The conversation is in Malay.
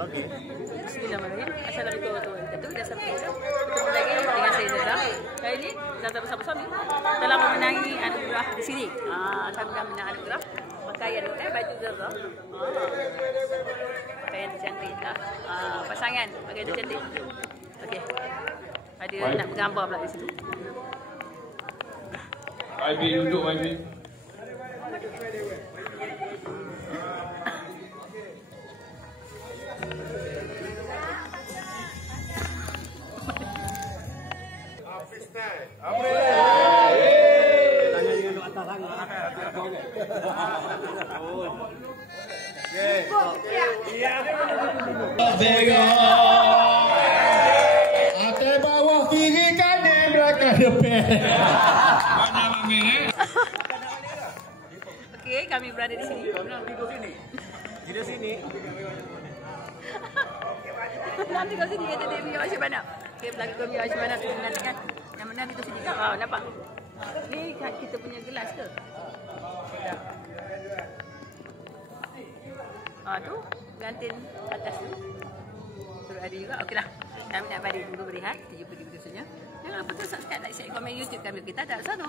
Okey. Bismillahirrahmanirrahim. Assalamualaikum warahmatullahi wabarakatuh. Dan sampai ketemu lagi dengan saya Zaza. Kali ini Zaza bersama suami telah memenangi anugerah di sini. Alhamdulillah menang anugerah. Pakaian baju Zaza. Pakaian cantik lah. Pasangan pakaian cantik. Okey. Ada nak bergambar pula di situ. YB duduk YB. Atas bawah kiri kanan belakang depan. Mana mami Okey, kami berada di sini. Di sini. Nanti kau sini kata dia biar macam mana. Okey, pelakon biar macam mana tu nanti kan. Yang menang itu sini kan. Nampak. Ni kan kita punya gelas ke? Tak. Tu gantin atas tu. Suruh ada juga. Okeylah. Kami nak balik dulu berehat. 70 video saja. Jangan lupa subscribe, like, share, komen YouTube kami. Kita tak salah.